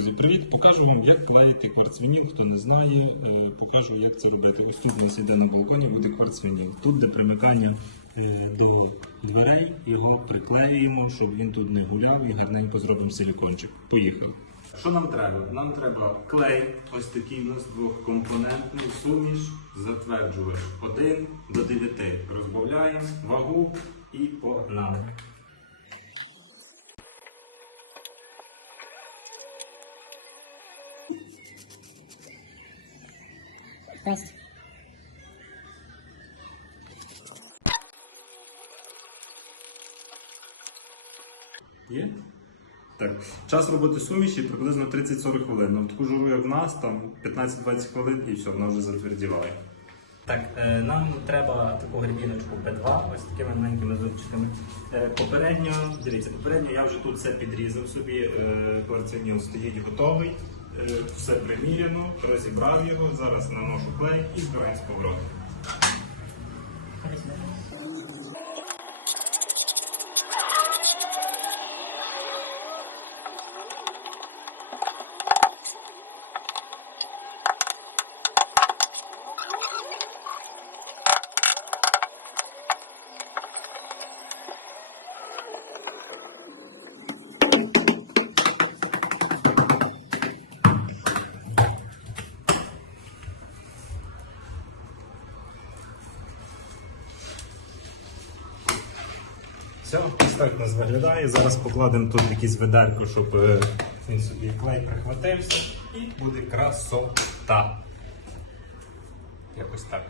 Привіт, покажу вам, як клеїти кварцвініл. Хто не знає, е, покажу, як це робити. Ось тут у нас іде на балконі, буде кварцвініл. Тут де примикання е, до дверей, його приклеюємо, щоб він тут не гуляв і гарненько зробимо силікончик. Поїхали. Що нам треба? Нам треба клей, ось такий у нас двохкомпонентний суміш, затверджувач 1 до 9. Розбавляємо вагу і погнали. Тобто Є? Так. Час роботи суміші приблизно 30-40 хвилин. На таку журу, як в нас, там 15-20 хвилин і все, вона вже затвердіває. Так, е, нам треба таку грібіночку П2, ось такими маленькими зубчиками. Е, попередньо, дивіться, попередньо я вже тут все підрізав собі, е, кварцинів стоїть готовий, все приміряно, розібрав його, зараз наношу клей і збираємо з поворотом. Все, ось так нас виглядає. Зараз покладемо тут якийсь видарку, щоб е, він собі клей прихватився, і буде красота. Якось так.